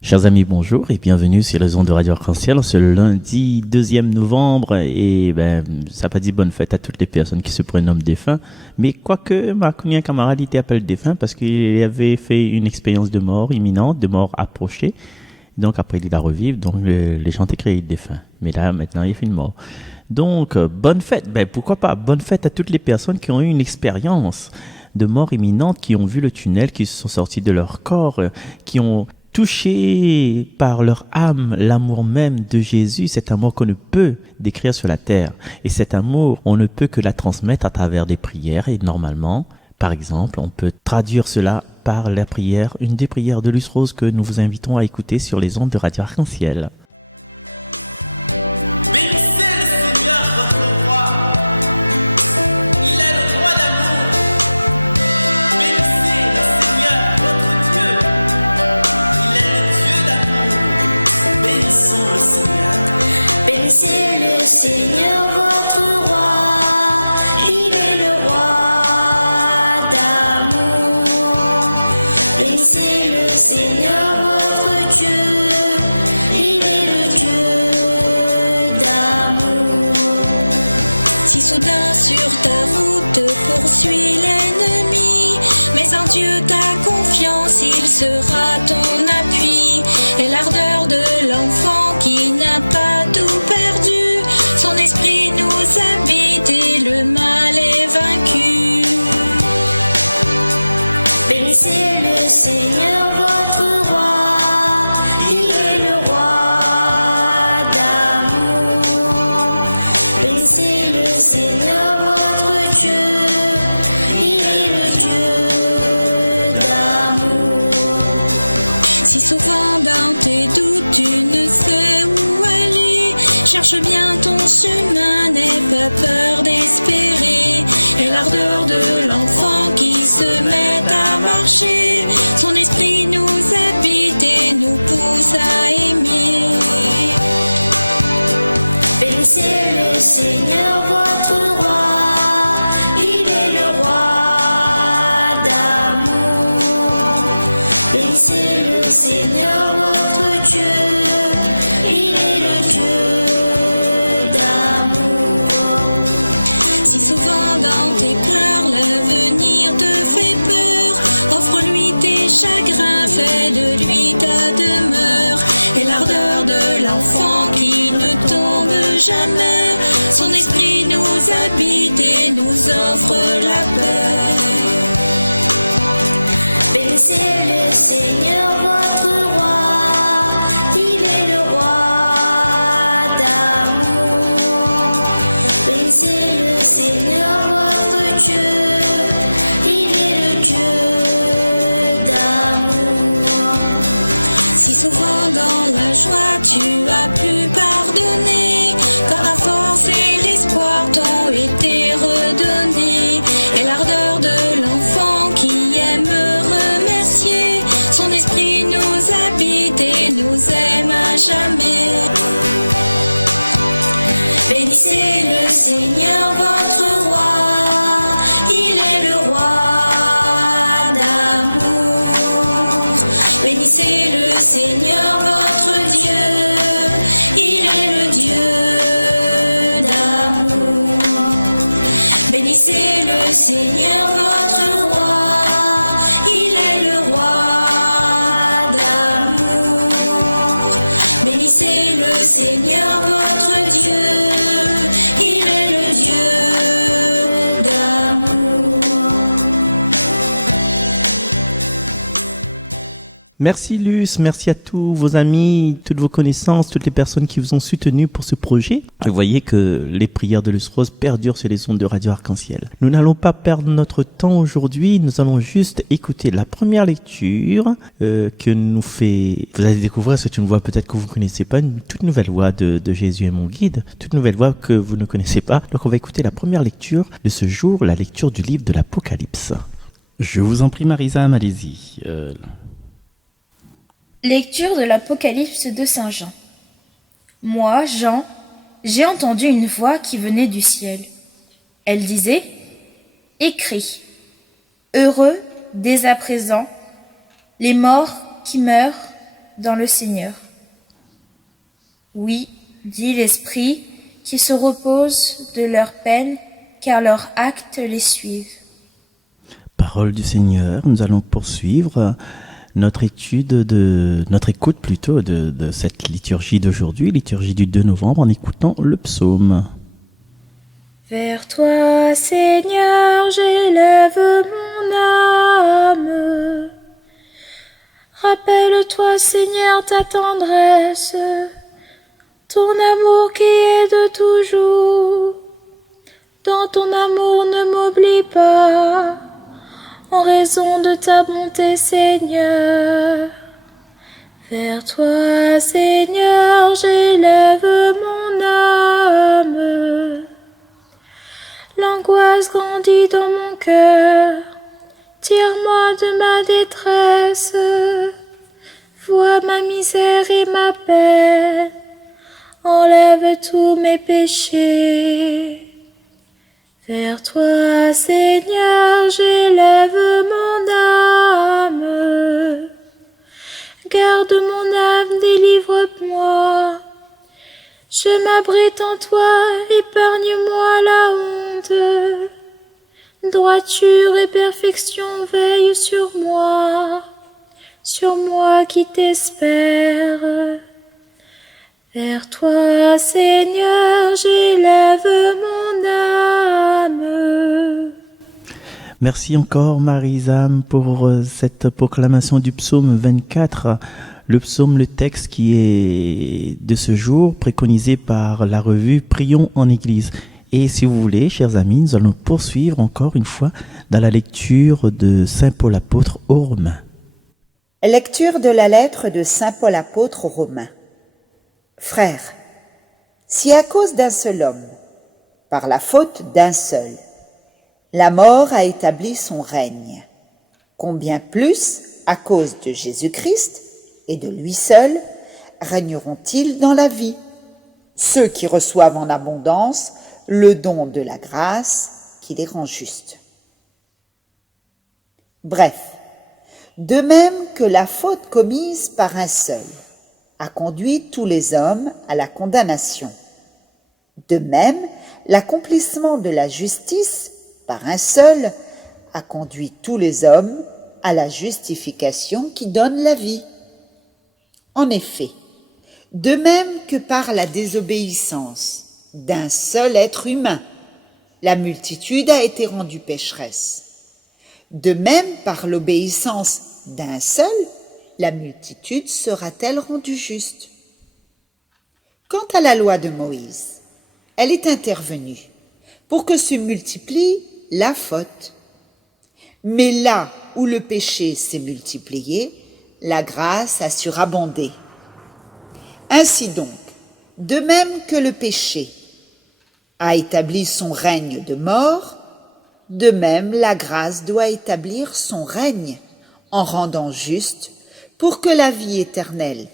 Chers amis, bonjour et bienvenue sur les ondes de Radio Arc-en-Ciel ce lundi 2e novembre et ça n'a pas dit bonne fête à toutes les personnes qui se prénomment défunts, mais quoique ma connu un camarade il était appelé défunt parce qu'il avait fait une expérience de mort imminente, de mort approchée, donc après il a revive, donc les gens étaient créés défunts, mais là maintenant il fait une mort. Donc bonne fête, pourquoi pas, bonne fête à toutes les personnes qui ont eu une expérience de mort imminente, qui ont vu le tunnel, qui sont sortis de leur corps, qui ont touchés par leur âme l'amour même de Jésus, cet amour qu'on ne peut décrire sur la terre. Et cet amour, on ne peut que la transmettre à travers des prières. Et normalement, par exemple, on peut traduire cela par la prière, une des prières de Luce Rose que nous vous invitons à écouter sur les ondes de Radio Arc-en-Ciel. Bénissez le Seigneur votre roi. Il est le roi d'amour. Bénissez le Seigneur votre Dieu. Il est le Dieu d'amour. Bénissons le Seigneur. Bénissez le Seigneur votre roi. Il est le roi d'amour. Bénissez le Seigneur votre Dieu. Il est le Dieu d'amour. Si soudain sur ta route te poursuit l'ennemi, mais en Dieu ta confiance, il sera ton appui. Et l'ardeur de l'enfant qui n'a pas tout perdu, son esprit nous habite et le mal est vaincu. Bénissez le Seigneur votre roi. Il est le roi d'amour. Bénissez le Seigneur votre Dieu. Il est le Dieu d'amour. Si souvent dans tes doutes tu ne sais où aller, cherche bien ton chemin, n'aie pas peur d'espérer. Et l'ardeur de l'enfant qui se met à marcher, son esprit nous habite et nous pousse à aimer. Bénissez le Seigneur votre roi. Il est le roi d'amour. Bénissez le Seigneur votre Dieu. Il est le Dieu d'amour. Si souvent dans tes pleurs l'avenir te fait peur, offre-lui tes chagrins, fais de lui ta demeure. Et l'ardeur de l'enfant qui ne tombe jamais, son esprit nous habite et nous offre la paix. Bénissez le Seigneur votre roi. Il est le roi d'amour. Bénissez le Seigneur votre Dieu. Il est le Dieu d'amour. Si souvent dans la joie tu as pu pardonner, quand la force et l'espoir t'ont été redonnés, et l'ardeur de l'enfant qui aime remercier, son esprit nous habite et nous aime à jamais. Bénissez le Seigneur votre roi. Il est le roi d'amour. Bénissez le Seigneur votre Dieu. Il est le Dieu d'amour. Bénissez le Seigneur votre roi. Il est le roi d'amour. Bénissez le Seigneur votre Dieu. Il est le Dieu d'amour. Merci Luce, merci à tous vos amis, toutes vos connaissances, toutes les personnes qui vous ont soutenu pour ce projet. Vous voyez que les prières de Luce Rose perdurent sur les ondes de Radio Arc-en-Ciel. Nous n'allons pas perdre notre temps aujourd'hui, nous allons juste écouter la première lecture que nous fait... Vous allez découvrir, c'est une voix peut-être que vous ne connaissez pas, une toute nouvelle voix de Jésus est mon guide, toute nouvelle voix que vous ne connaissez pas. Donc on va écouter la première lecture de ce jour, la lecture du livre de l'Apocalypse. Je vous en prie Marisa, allez-y. Lecture de l'Apocalypse de Saint Jean. Moi, Jean, j'ai entendu une voix qui venait du ciel. Elle disait : Écris, heureux dès à présent les morts qui meurent dans le Seigneur. Oui, dit l'Esprit, qui se reposent de leur peine, car leurs actes les suivent. Parole du Seigneur, nous allons poursuivre notre écoute plutôt de cette liturgie d'aujourd'hui, liturgie du 2 novembre, en écoutant le psaume. Vers toi, Seigneur, j'élève mon âme. Rappelle-toi, Seigneur, ta tendresse, ton amour qui est de toujours. Dans ton amour, ne m'oublie pas, en raison de ta bonté, Seigneur. Vers toi, Seigneur, j'élève mon âme. L'angoisse grandit dans mon cœur, tire-moi de ma détresse. Vois ma misère et ma peine, enlève tous mes péchés. Vers toi, Seigneur, j'élève mon âme. Garde mon âme, délivre-moi. Je m'abrite en toi, épargne-moi la honte. Droiture et perfection veillent sur moi qui t'espère. Vers toi, Seigneur, j'élève mon âme. Merci encore Marie-Zam pour cette proclamation du psaume 24. Le psaume, le texte qui est de ce jour préconisé par la revue Prions en Église. Et si vous voulez, chers amis, nous allons poursuivre encore une fois dans la lecture de Saint Paul apôtre aux Romains. Lecture de la lettre de Saint Paul apôtre aux Romains. Frères, si à cause d'un seul homme, par la faute d'un seul, la mort a établi son règne, combien plus, à cause de Jésus-Christ et de lui seul, régneront-ils dans la vie, ceux qui reçoivent en abondance le don de la grâce qui les rend justes. Bref, de même que la faute commise par un seul a conduit tous les hommes à la condamnation, de même l'accomplissement de la justice par un seul a conduit tous les hommes à la justification qui donne la vie. En effet, de même que par la désobéissance d'un seul être humain, la multitude a été rendue pécheresse, de même par l'obéissance d'un seul, la multitude sera-t-elle rendue juste. Quant à la loi de Moïse, elle est intervenue pour que se multiplie la faute. Mais là où le péché s'est multiplié, la grâce a surabondé. Ainsi donc, de même que le péché a établi son règne de mort, de même la grâce doit établir son règne en rendant juste pour que la vie éternelle,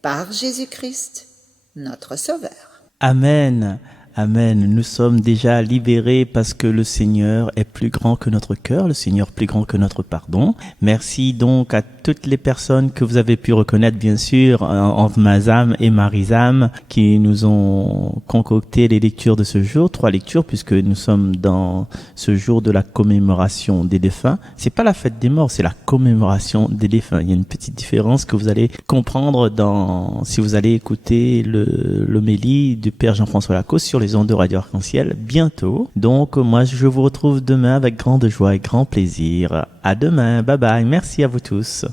par Jésus-Christ, notre Sauveur. Amen. Amen. Nous sommes déjà libérés parce que le Seigneur est plus grand que notre cœur, le Seigneur plus grand que notre pardon. Merci donc à toutes les personnes que vous avez pu reconnaître, bien sûr, entre Mazam et Marizam, qui nous ont concocté les lectures de ce jour, 3 lectures, puisque nous sommes dans ce jour de la commémoration des défunts. C'est pas la fête des morts, c'est la commémoration des défunts. Il y a une petite différence que vous allez comprendre si vous allez écouter l'homélie du Père Jean-François Lacoste sur les ondes de Radio Arc-en-Ciel bientôt. Donc moi je vous retrouve demain avec grande joie et grand plaisir. À demain, bye bye, merci à vous tous.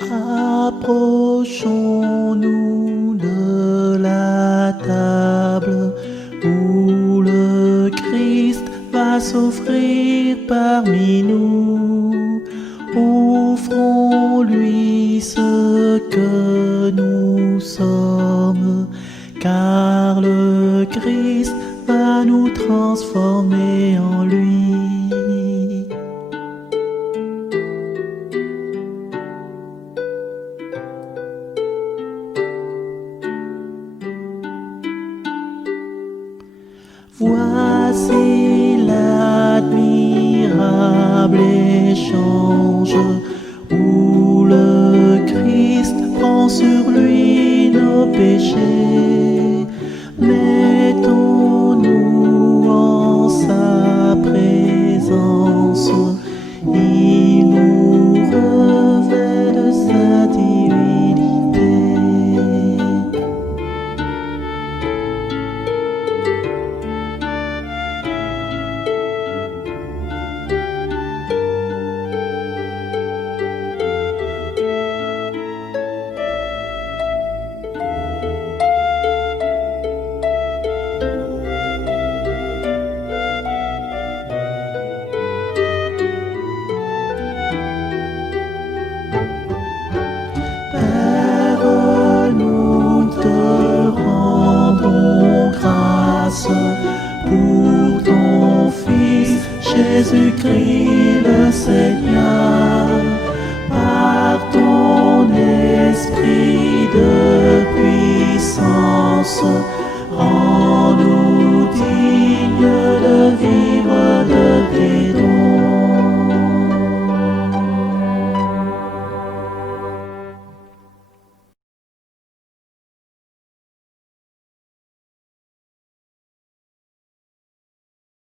Approchons-nous de la table où le Christ va s'offrir parmi nous. Offrons-lui ce que nous sommes, car le Christ va nous transformer en lui. Voici l'admirable échange où le Christ prend sur lui nos péchés. Mettons-nous en sa présence, il nous revêt de sa divinité. Pour ton Fils Jésus-Christ le Seigneur, par ton esprit de puissance,